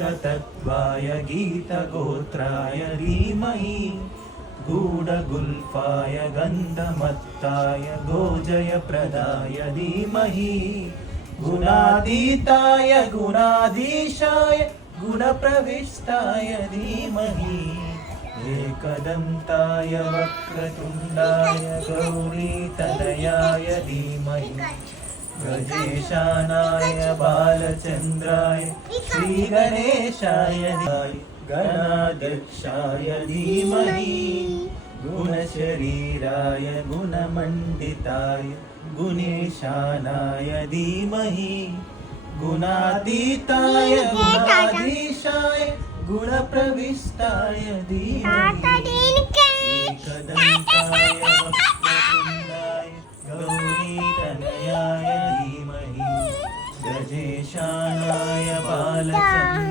गीततत्त्वाय गीतगोत्राय धीमहि गूढगुल्फाय गन्धमत्ताय गोजयप्रदाय धीमहि गुणातीताय गुणाधीशाय गुणप्रविष्टाय धीमहि एकदन्ताय वक्रतुण्डाय गौरीतनयाय धीमहि गजेशानाय बालचन्द्राय श्रीगणेशाय गणाध्यक्षाय धीमहि गुणशरीराय गुणमण्डिताय गुणेशानाय धीमहि गुणातीताय गुणाधीशाय गुणप्रविष्टाय धीमहि एकदन्ताय वक्रतुण्डाय गौरीतनयाय धीमहि गजेशानाय बालचन्द्राय